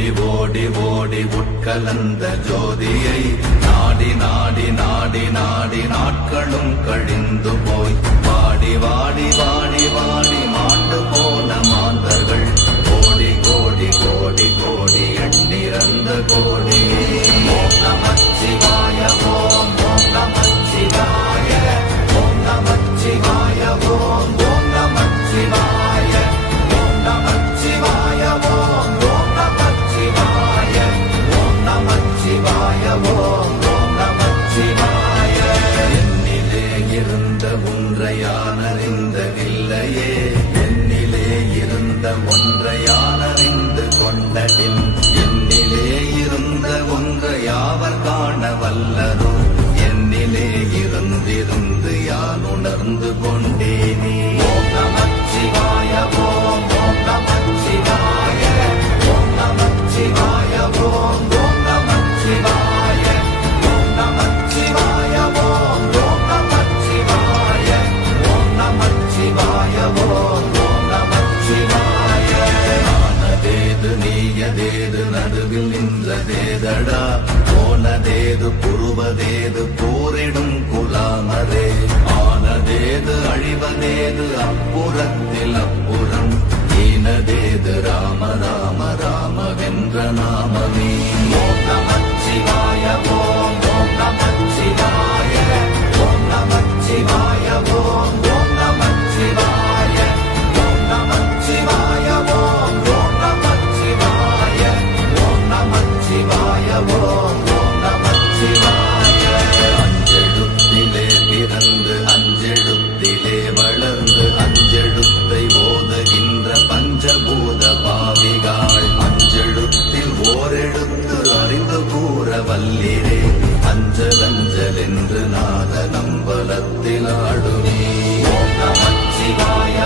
ஓடி ஓடி ஓடி உட்கலந்த ஜோதியை நாடி நாடி நாடி நாடி நாட்களும் கழிந்து போய் வாடி வாடி வாடி வாடி மாண்டு போன மாந்தர்கள் கோடி கோடி கோடி கோடி எண்ணிறந்த கோடி. ஓம் நமச்சிவாய ஓம் ஓம் நமச்சிவாய ஓம் நமச்சிவாய ஓம் ஓம் நமச்சிவாய ஓம் நமச்சிவாய ஓம் ஓம் நமச்சிவாய ஓம் நமச்சிவாய ஓம் ஓம் நமச்சிவாய. என்னிலே இருந்த ஒன்றை யான் அறிந்ததில்லையே, என்னிலே இருந்த ஒன்றை யான் அறிந்து கொண்டடின், என்னிலே இருந்த ஒன்றை யாவர் காண வல்லரோ, என்னிலே இருந்திருந்து யான் உணர்ந்து கொண்டேனே. ஓம் நமச்சிவாய ஓம் ஓம் நமச்சிவாய ஓம் நமச்சிவாய ஓம் ஓம் நமச்சிவாய ஓம் நமச்சிவாய ஓம் ஓம் நமச்சிவாய ஓம் நமச்சிவாய ஓம் ஓம் நமச்சிவாய. ஆனதேது நீயதேது நடுவில் நின்றதேதடா, போனதேது புருவதேது போரிடும் குலாமரே, ஆனதேது அழிவதேது அப்புறத்தில் அப்புறம், ஈனதேது ராம ராம ராம வென்ற நாமமே. ஓம் நமச்சிவாய ஓம் ஓம் நமச்சிவாய ஓம் நமச்சிவாய ஓம் ஓம் நமச்சிவாய ஓம் நமச்சிவாய ஓம் ஓம் நமச்சிவாய ஓம் நமச்சிவாய ஓம் ஓம் நமச்சிவாய. அஞ்செழுத்திலே பிறந்து அஞ்செழுத்திலே வளர்ந்து அஞ்செழுத்தை ஓதுகின்ற பஞ்சபூத பாவிகாள், அஞ்செழுத்தில் ஓரெழுத்து அறிந்து கூற வல்லிரே, அஞ்சல் அஞ்சல் என்று நாத நம்பலத்தில் ஆடுமே. ஓம் நமச்சிவாய